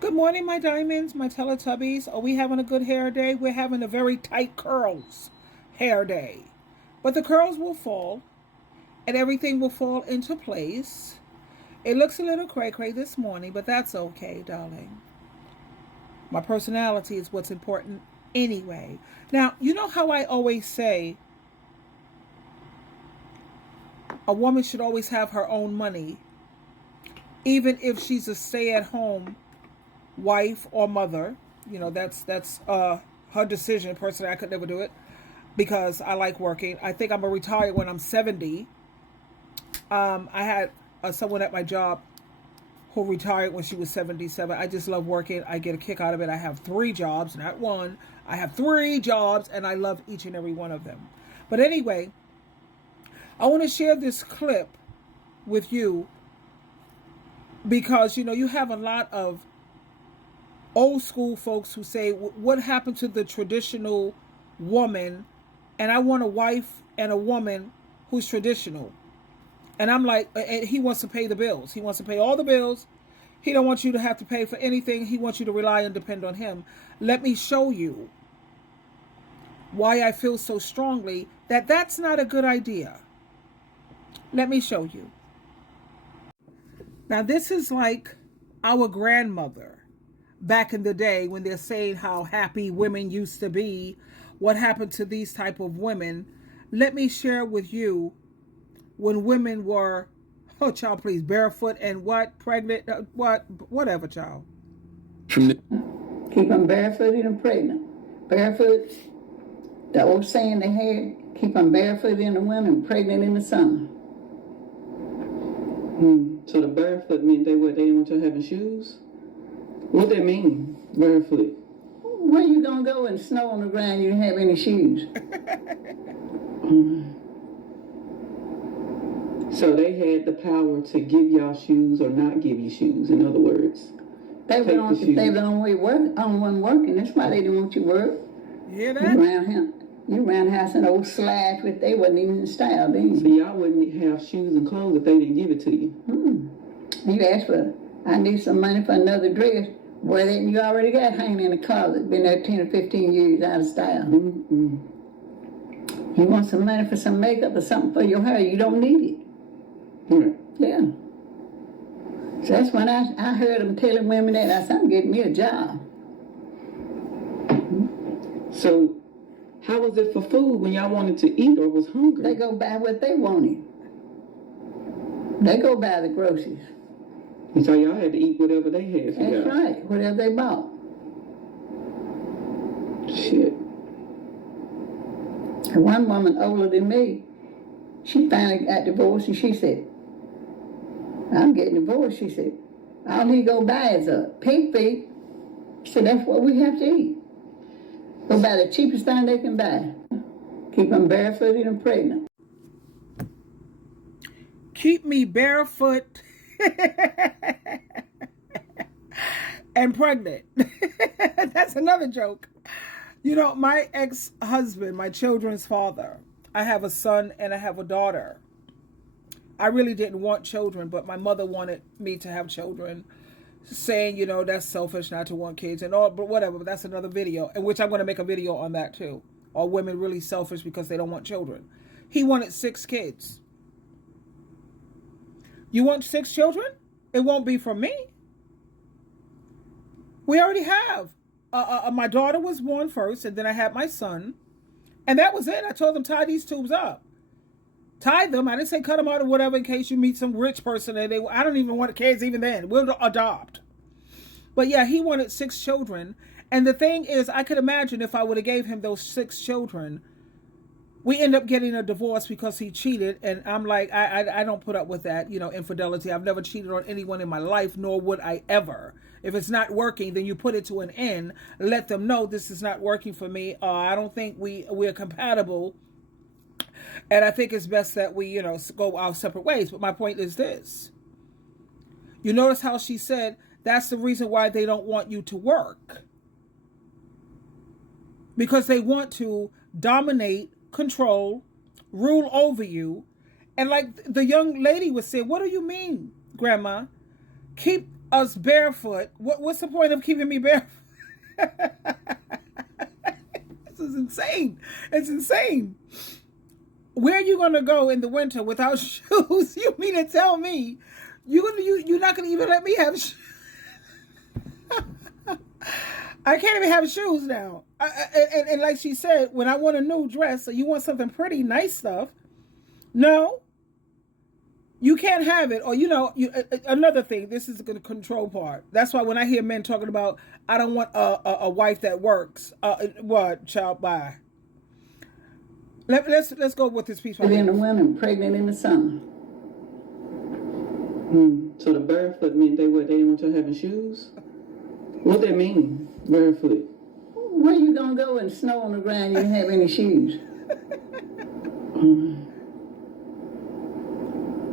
Good morning, my diamonds, my Teletubbies. Are we having a good hair day? We're having a very tight curls hair day. But the curls will fall and everything will fall into place. It looks a little cray-cray this morning, but that's okay, darling. My personality is what's important anyway. Now, you know how I always say a woman should always have her own money, even if she's a stay-at-home wife or mother. That's her decision. Personally, I could never do it because I like working. I think I'm gonna retire when I'm 70. I had someone at my job who retired when she was 77. I just love working. I get a kick out of it. I have 3 jobs, not one. I have 3 jobs, and I love each and every one of them. But anyway, I want to share this clip with you because you have a lot of old school folks who say, what happened to the traditional woman? And I want a wife and a woman who's traditional. And I'm like, and he wants to pay the bills. He wants to pay all the bills. He don't want you to have to pay for anything. He wants you to rely and depend on him. Let me show you why I feel so strongly that that's not a good idea. Let me show you. Now, this is like our grandmother back in the day when they're saying how happy women used to be. What happened to these type of women? Let me share with you when women were, oh child, please, barefoot and what, pregnant, whatever, child. Keep them barefooted and pregnant. Barefoot, the old saying they had, keep them barefooted in the winter and pregnant in the summer. So the barefoot meant they didn't want you having shoes? What that mean, barefoot? Where you gonna go in snow on the ground? You don't have any shoes. So they had the power to give y'all shoes or not give you shoes. In other words, They were the only one working. That's why they didn't want you to work. You hear that? You ran the house in old slides with they wasn't even in style then. So y'all wouldn't have shoes and clothes if they didn't give it to you. You asked for, I need some money for another dress. Well, then you already got hanging in the closet. Been there 10 or 15 years out of style. You want some money for some makeup or something for your hair, you don't need it. Yeah. So that's when I heard them telling women that. I said, I'm getting me a job. So how was it for food when y'all wanted to eat or was hungry? They go buy what they wanted. They go buy the groceries. So y'all had to eat whatever they had for y'all. That's right, whatever they bought. Shit. And one woman older than me, she finally got divorced and she said, I'm getting divorced, she said. All he go buy is a pig feet. So that's what we have to eat. Go buy the cheapest thing they can buy. Keep them barefooted and pregnant. Keep me barefoot and pregnant. That's another joke. My ex-husband, my children's father, I have a son and I have a daughter. I really didn't want children, but my mother wanted me to have children, saying, that's selfish not to want kids and all, but whatever. But that's another video, in which I'm going to make a video on that too. Are women really selfish because they don't want children? He wanted 6 kids. You want 6 children? It won't be from me. We already have. My daughter was born first, and then I had my son. And that was it. I told them, tie these tubes up. Tie them. I didn't say cut them out or whatever in case you meet some rich person. And I don't even want kids even then. We'll adopt. But yeah, he wanted 6 children. And the thing is, I could imagine if I would have gave him those 6 children, we end up getting a divorce because he cheated. And I'm like, I don't put up with that, infidelity. I've never cheated on anyone in my life, nor would I ever. If it's not working, then you put it to an end. Let them know this is not working for me. I don't think we're compatible. And I think it's best that we, go our separate ways. But my point is this. You notice how she said, that's the reason why they don't want you to work. Because they want to dominate, control, rule over you. And like the young lady was saying, what do you mean, Grandma? keep us barefoot. What's the point of keeping me barefoot? This is insane. It's insane. Where are you going to go in the winter without shoes? You mean to tell me you're not going to even let me have shoes? I can't even have shoes now. And like she said, when I want a new dress, so you want something pretty, nice stuff. No, you can't have it. Or, another thing, this is the control part. That's why when I hear men talking about, I don't want a wife that works. What, child, bye. Let's go with this piece. Right in the winter, pregnant in the summer. So the barefoot meant they didn't want you having shoes? What that mean, barefoot? Where you gonna go in snow on the ground? You don't have any shoes.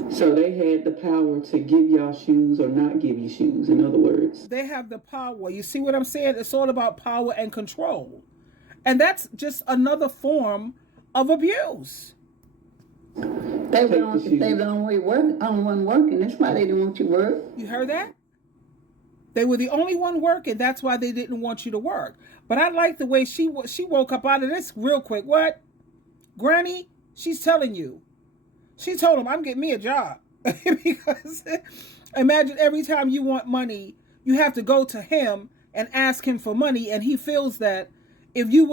So they had the power to give y'all shoes or not give you shoes, in other words. They have the power. You see what I'm saying? It's all about power and control. And that's just another form of abuse. They were the only one working. That's why they didn't want you to work. You heard that? They were the only one working. That's why they didn't want you to work. But I like the way she woke up out of this real quick. What? Granny, she's telling you. She told him, I'm getting me a job. Because imagine every time you want money, you have to go to him and ask him for money. And he feels that if you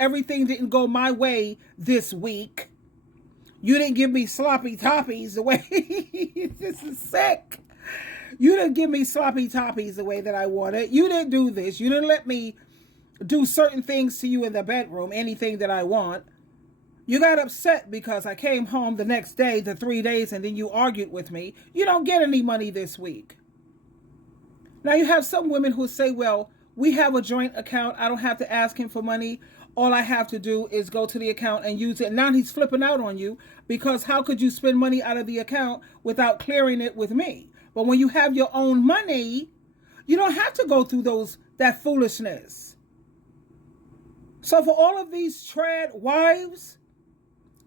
everything didn't go my way this week. You didn't give me sloppy toppies the way, this is sick. You didn't give me sloppy toppies the way that I wanted. You didn't do this. You didn't let me do certain things to you in the bedroom, anything that I want. You got upset because I came home the next day, the 3 days, and then you argued with me. You don't get any money this week. Now you have some women who say, well, we have a joint account. I don't have to ask him for money. All I have to do is go to the account and use it. Now he's flipping out on you because how could you spend money out of the account without clearing it with me? But when you have your own money, you don't have to go through that foolishness. So for all of these trad wives,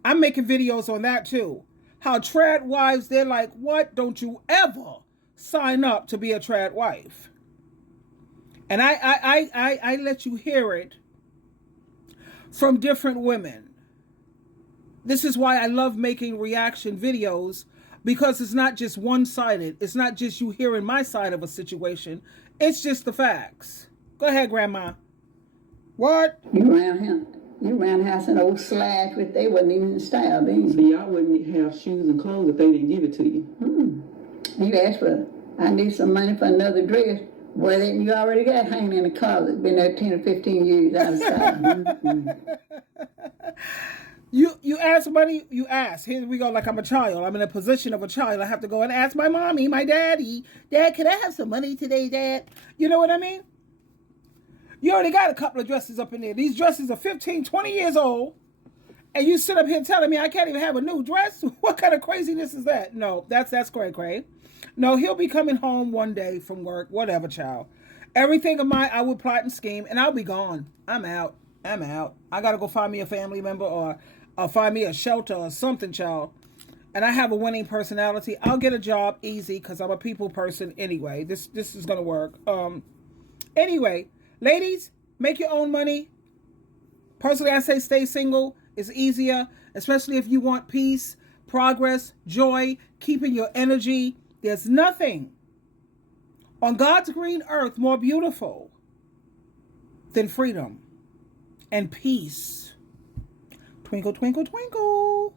I'm making videos on that too. How trad wives, they're like, what? Don't you ever sign up to be a trad wife. And I let you hear it from different women. This is why I love making reaction videos, because it's not just one-sided. It's not just you hearing my side of a situation. It's just the facts. Go ahead, Grandma. What? You around house in old slash with they wasn't even in style then. So y'all wouldn't have shoes and clothes if they didn't give it to you. You asked for, I need some money for another dress. Well, then you already got hanging in the closet. Been there 10 or 15 years out of style. You ask money, you ask. Here we go, like I'm a child. I'm in a position of a child. I have to go and ask my mommy, my daddy. Dad, can I have some money today, Dad? You know what I mean? You already got a couple of dresses up in there. These dresses are 15, 20 years old. And you sit up here telling me I can't even have a new dress? What kind of craziness is that? No, that's cray-cray. No, he'll be coming home one day from work, whatever, child. Everything of mine, I would plot and scheme, and I'll be gone. I'm out. I got to go find me a family member or find me a shelter or something, child. And I have a winning personality. I'll get a job easy because I'm a people person anyway. This is going to work. Anyway, ladies, make your own money. Personally, I say stay single. It's easier, especially if you want peace, progress, joy, keeping your energy. There's nothing on God's green earth more beautiful than freedom and peace. Twinkle, twinkle, twinkle.